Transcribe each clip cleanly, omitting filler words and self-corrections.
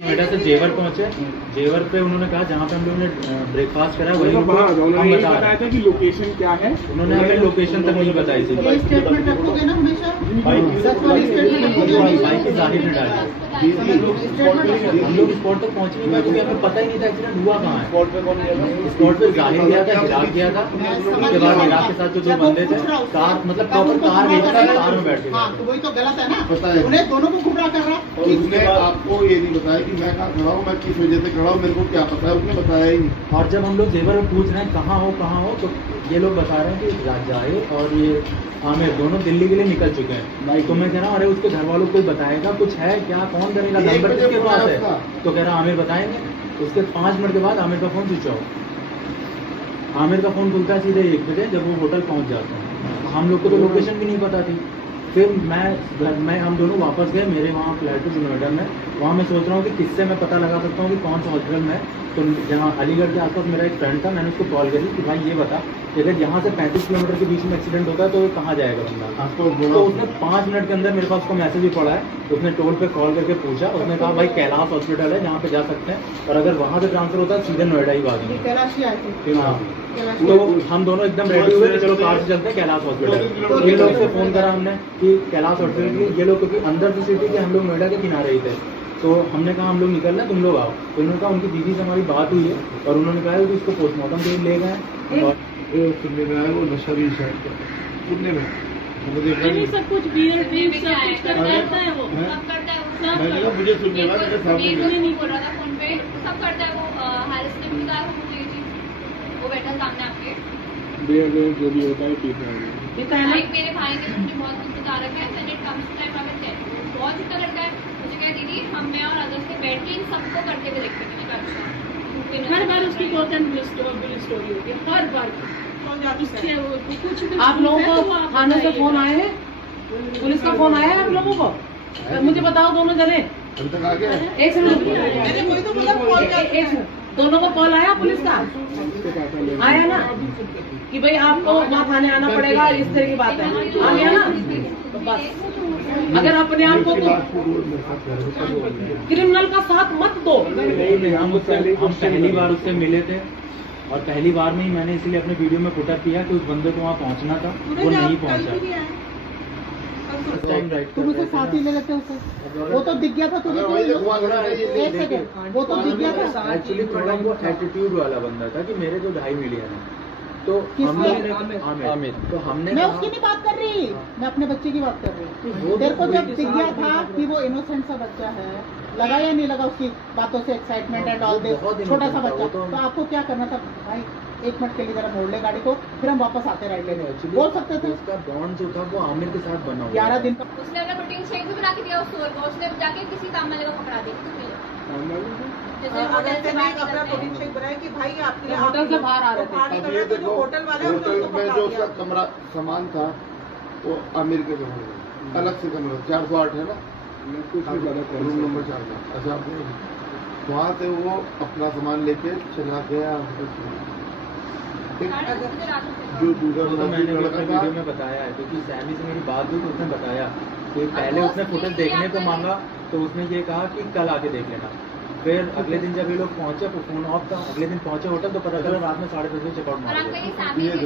नोएडा से जेवर पहुंचे। जेवर पे उन्होंने कहा जहाँ पे हम लोगों ने ब्रेकफास्ट करा वही हम बताया था कि लोकेशन क्या है। उन्होंने हमें लोकेशन तक नहीं बताई थी। बाइक की जाहिर ने डाली। हम लोग स्पॉट तक पहुंच नहीं पाए क्योंकि हमें पता ही नहीं था एक्सीडेंट हुआ कहाँ है। स्पॉट पे जाहिर गया था, हिराक गया था। उसके बाद हिराक के साथ जो दो बंदे थे कार मतलब प्रॉपर कार में बैठ गए। तो वही तो गलत है ना, उन्हें दोनों को गुमराह कर रहा। उसने आपको ये नहीं बताया कि मैं कहाँ खड़ा हूँ, मैं किस वजह से खड़ा हूँ, मेरे को क्या पता है, उसने बताया ही नहीं। और जब हम लोग जेवर में पूछ रहे हैं कहाँ हो तो ये लोग बता रहे हैं कि जाए और ये आमिर दोनों दिल्ली के लिए निकल चुके हैं। तो मैं कह रहा हूँ अरे उसके घर वालों को कोई बताएगा कुछ है क्या, कौन करेगा, नंबर किसके पास है? तो कह रहा आमिर बताएंगे। उसके 5 मिनट के बाद आमिर का फोन स्विच ऑफ। आमिर का फोन खुलता है सीधे 1 बजे जब वो होटल पहुंच जाते हैं। हम लोग को तो लोकेशन भी नहीं पता थी। फिर मैं हम दोनों वापस गए मेरे वहाँ फ्लैट है नोएडा में। वहाँ मैं सोच रहा हूँ कि किससे मैं पता लगा सकता हूँ कि कौन सा हॉस्पिटल में। तो जहाँ अलीगढ़ के आसपास मेरा एक फ्रेंड था, मैंने उसको कॉल करी कि भाई ये बता कि अगर यहाँ से 35 किलोमीटर के बीच में एक्सीडेंट होता है तो कहाँ जाएगा बंदा। तो उसने 5 मिनट के अंदर मेरे पास उसका मैसेज भी पड़ा है। उसने टोल पे कॉल करके पूछा, उसने कहा भाई कैलाश हॉस्पिटल है जहाँ पे जा सकते हैं और अगर वहाँ से ट्रांसफर होता है सीधे नोएडा ही भागेंगे। हाँ, तो हम दोनों एकदम रेडी हुए चलो कार से चलते हैं कैलाश हॉस्पिटल। ये लोग से फोन करा हमने कि कैलाश हॉस्पिटल की। ये लोग क्योंकि अंदर की सिटी के हम लोग नोएडा के किनारे ही थे। तो हमने कहा हम लोग निकल रहे हैं तुम लोग आओ। तो उन्होंने कहा उनकी दीदी से हमारी बात हुई है और उन्होंने कहा कि उसको पोस्टमार्टम के लिए ले गए और सुनने में आया वो नशा भी सुनने में सब कुछ करता है वो, मुझे सुनने में नहीं बोल रहा था फोन पे, सब करता है वो। हैरेसमेंट की कार हो गई थी, वो बैठा सामने आपके। जो भी होता है ठीक है। मेरे भाई ने मुझे बहुत कुछ बता रखा है। बहुत चिंता करता है मुझे, क्या दीदी हम मैं और अदर्स से बैठ के इन सबको करते हुए देखते हैं। हर बार उसकी स्टोरी होती है, हर बार। कुछ आप लोगों को थाने से फोन आए हैं, पुलिस का फोन आया है आप लोगों को? मुझे बताओ दोनों जने। अभी तक आ गया? एक मिनट, दोनों को कॉल आया पुलिस का? आया ना कि भाई आपको वहाँ थाने आना पड़ेगा, इस तरह की बात है। आ गया ना? तो बस अगर अपने आप को क्रिमिनल का साथ मत दो। हम पहली बार उससे मिले थे और पहली बार में ही मैंने इसलिए अपने वीडियो में पुटअप किया कि उस बंदे को वहाँ पहुँचना था, वो नहीं पहुँचा। तुम उसे साथ ही ले लेते उसे, वो तो दिख गया था तुझे। एक सेकंड, वो तो दिख गया था। एक्चुअली थोड़ा वो एटीट्यूड वाला बंदा था कि मेरे जो 2.5 मिलियन है। तो आमिर, तो हमने मैं उसकी नहीं बात कर रही, मैं अपने बच्चे की बात कर रही हूँ। तेरे को जब दिख गया था कि वो इनोसेंट सा बच्चा है, लगा या नहीं लगा उसकी बातों से एक्साइटमेंट एंड ऑल दिस, छोटा सा बच्चा, तो आपको क्या करना था भाई? 1 मिनट के लिए जरा मोड़ ले गाड़ी को, फिर हम वापस आते राइड लेने। बोल सकते थे। उसका बॉन्ड जो था वो आमिर के साथ बना 11 दिन का। उसने अगर प्रोटीन शेक भी बना के दिया उस को, उसने जाके किसी काम वाले को पकड़ा दिया। होटल से अपना प्रोटीन शेक बनाया कि भाई आपके होटल से बाहर आ रहे थे। होटल में जो उसका कमरा सामान था वो आमिर के घर में अलग से कमरा 408 है ना, रूम नंबर 4। अच्छा, वहाँ से वो अपना सामान लेके चला गया। जो दूसरा मैंने वीडियो में बताया है क्योंकि सैमी से मेरी बात हुई तो उसने बताया कि पहले उसने फुटेज देखने को मांगा तो उसने ये कहा कि कल आके देख लेना। फिर अगले दिन जब ये लोग पहुंचे तो फोन ऑफ था। अगले दिन पहुंचे होटल तो पता चला रात में 10:30 बजे चेकआउट मार दिया।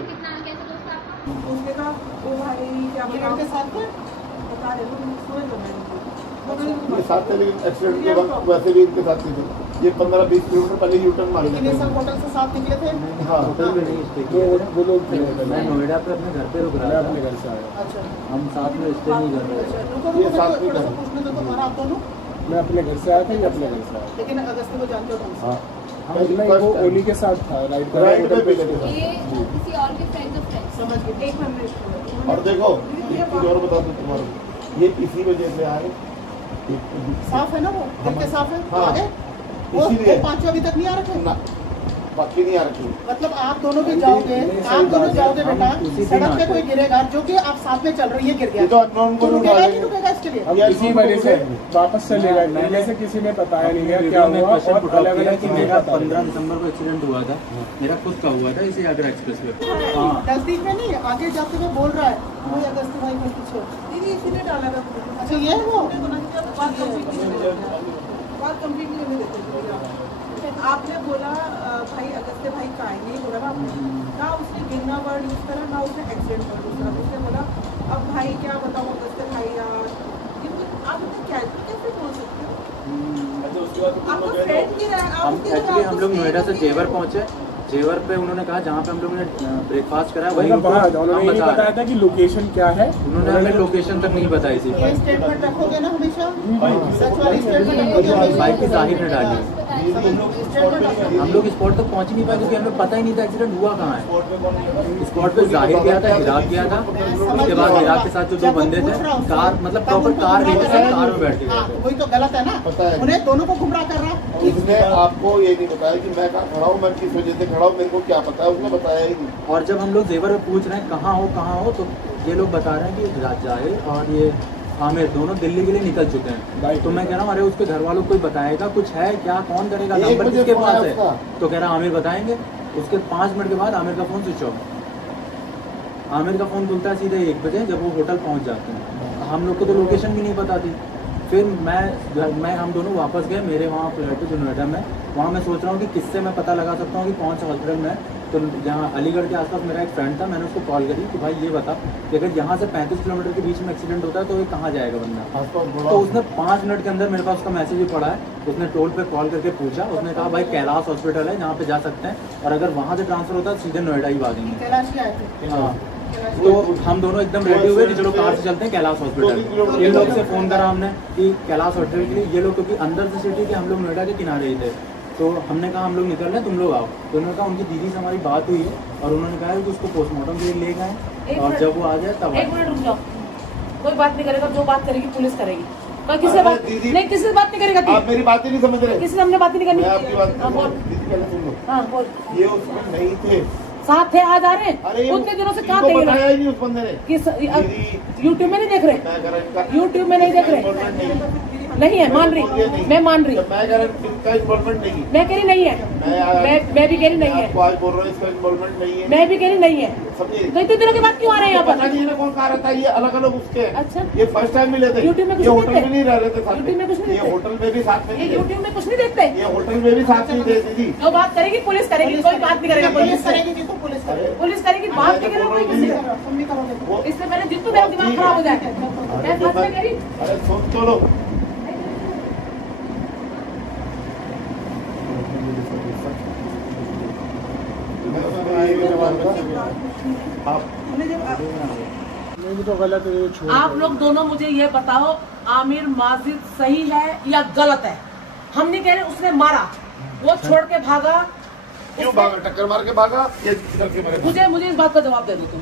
साथ थे लेकिन एक्सीडेंट के वक्त वैसे भी इनके साथ नहीं थे। ये 15-20 किलोमीटर पहले यूटर्न मार लेकिन सब होटल से साथ निकले थे। हाँ, होटल में नहीं स्टे किया। वो लोग थे। मैं नोएडा पे अपने घर पे रुक रहा था, अपने घर से आया। अच्छा, हम साथ में स्टे नहीं कर रहे। ये साथ नहीं कर रहे। तुम्हारा आप दोनों? मैं अपने घर से आया था, ये अपने घर से आया। लेकिन अगस्त को जानते हो तुम? हाँ, वो ओली के साथ था राइड पे समझ गए। और देखो एक चीज और बता दूं तुम्हारे, ये इसी वजह से आए। साफ है ना वो? दिल के साफ है? हाँ, वो 5 अभी तक नहीं आ रखे ना, बाकी नहीं आ रखी। मतलब आप दोनों भी जाओगे, आप दोनों जाओगे बेटा, सड़क पे कोई गिरेगा जो कि आप साथ में चल रहे हो, ये गिर गया तो अननोन को रुकेगा नहीं रुकेगा इसके लिए? अब इसी वजह से वापस चलेगा। पहले से किसी ने बताया नहीं है क्या हुआ और अलग अलग चीजें। 15 दिसंबर को एक्सीडेंट हुआ था मेरा, खुद का हुआ था इसी आगरा एक्सप्रेस वे। नजदीक में नहीं, आगे जाते हुए बोल रहा है वो अगस्त भाई को पीछे दीदी इसीलिए डाला था। अच्छा, ये है वो? बात कंप्लीटली होने देते थे भैया। आपने बोला भाई अगस्त्य भाई का है, नहीं बोला ना आपने, ना उसने गिरना वर्ड यूज करा, ना उसने एक्सीडेंट वर्ड यूज करा। उसने बोला अब भाई क्या बताऊँ अगस्त्य भाई यार, आप कैसे बोल सकते हो? आपको फ्रेंड की एक्चुअली हम लोग नोएडा से जेवर पहुंचे। जेवर पे उन्होंने कहा जहाँ पे हम लोगों ने ब्रेकफास्ट करा वहीं उन्होंने ये बताया था कि लोकेशन क्या है, उन्होंने हमें लोकेशन तक नहीं बताई थी। ये स्टेटमेंट रखोगे ना हमेशा, सच वाली स्टेटमेंट रखोगे। बाइक की जाहिर ने डाली। हम लोग स्पॉट तक पहुंच ही नहीं पाए क्योंकि हमें पता ही नहीं था एक्सीडेंट हुआ कहाँ है। स्पॉट पे जाहिर गया था, हिराक गया था, उसके बाद हिराक के साथ जो दो बंदे थे कार मतलब प्रॉपर कार में बैठ गए। वही तो गलत है ना, उन्हें दोनों को गुमराह कर रहा। उसने आपको ये नहीं बताया कि मैं कहाँ खड़ा हूँ, मैं किस वजह से खड़ा हूँ, मेरे को क्या पता है, उसने बताया ही नहीं। और जब हम लोग जेवर में पूछ रहे हैं कहाँ हो तो ये लोग बता रहे हैं कि जाहिर और ये आमिर दोनों दिल्ली के लिए निकल चुके हैं। तो मैं कह रहा हूँ अरे उसके घर वालों को कोई बताएगा कुछ है क्या, कौन करेगा, नंबर किसके पास है? तो कह रहा आमिर बताएंगे। उसके 5 मिनट के बाद आमिर का फ़ोन स्विच ऑफ। आमिर का फ़ोन खुलता है सीधे 1 बजे जब वो होटल पहुँच जाते हैं। हम लोग को तो लोकेशन भी नहीं पता थी। फिर मैं हम दोनों वापस गए मेरे वहाँ फ्लैट पे जो नोएडा में, वहाँ मैं सोच रहा हूँ कि किससे मैं पता लगा सकता हूँ कि कौन सा हॉस्पिटल में। तो जहाँ अलीगढ़ के आसपास मेरा एक फ्रेंड था, मैंने उसको कॉल करी कि भाई ये बता कि अगर यहाँ से 35 किलोमीटर के बीच में एक्सीडेंट होता है तो ये कहाँ जाएगा बंदा। तो उसने 5 मिनट के अंदर मेरे पास उसका मैसेज भी पड़ा है। उसने टोल पे कॉल करके पूछा, उसने कहा भाई कैलाश हॉस्पिटल है जहाँ पे जा सकते हैं, और अगर वहाँ से ट्रांसफर होता है सीधे नोएडा ही भागेंगे। हाँ, तो हम दोनों एकदम रेडी हुए कि चलो कार से चलते हैं कैलाश हॉस्पिटल। ये लोग से फ़ोन करा हमने कि कैलाश हॉस्पिटल के लिए। ये लोग क्योंकि अंदर से सिटी के हम लोग नोएडा के किनारे ही थे, तो हमने कहा हम लोग निकल रहे हैं तुम लोग आओ। तो उन्होंने कहा उनकी दीदी से हमारी बात हुई है और उन्होंने कहा कि उसको पोस्टमार्टम के लिए ले गए, और जब वो आ जाए तब। 1 मिनट रुक जाओ, कोई बात नहीं करेगा, जो बात करेगी पुलिस करेगी। कोई किसी से बात नहीं, किसी से बात नहीं करेगा। आप मेरी बात ही नहीं समझ रहे, किसी से हमने बात ही नहीं करनी। आपकी बात बोल। पहले सुन लो। हाँ बोल। ये उसमें नहीं थे, साथ थे, आज आ रहे हैं। अरे उतने दिनों से कहाँ थे? बताया ही नहीं उस बंदे ने। यूट्यूब में नहीं देख रहे, यूट्यूब में नहीं देख रहे। नहीं है, मान रही, मैं मान रही। मैं कह रहा इसका इन्वॉल्वमेंट नहीं है, मैं कह रही नहीं है, मैं भी कह रही नहीं है, आपको आज बोल रहा हूँ इसका इन्वॉल्वमेंट नहीं है, मैं भी कह रही नहीं है। समझिए तो इतने दिनों के बाद क्यों आ रहे हैं यहाँ पर? पता नहीं कौन कहा रहता है, ये अलग अलग उसके हैं। अच्छा, ये फर्स्ट टाइम मिले थे, यूट्यूब में कुछ ये नहीं होटल देते? में नहीं रह रहे थे साथ यूट्यूब में कुछ नहीं ये होटल में भी साथ में नहीं थे। यूट्यूब में कुछ नहीं देखते। ये होटल में भी साथ नहीं देती थी। जो बात करेगी पुलिस करेगी, कोई बात नहीं करेगा। पुलिस करेगी जी, तो पुलिस करेगी। पुलिस करेगी, बात नहीं करेगा कोई किसी से। इससे पहले जितने मेरा दिमाग खराब हो जाए। मैं बात में कह रही। अरे सोच तो लो। तो गलत है, आप लोग दोनों मुझे ये बताओ, आमिर माजिद सही है या गलत है? हम नहीं कह रहे उसने मारा, वो छोड़ के भागा। क्यों भागा? टक्कर मार के भागा या करके मारे? मुझे इस बात का जवाब दे दो तुम।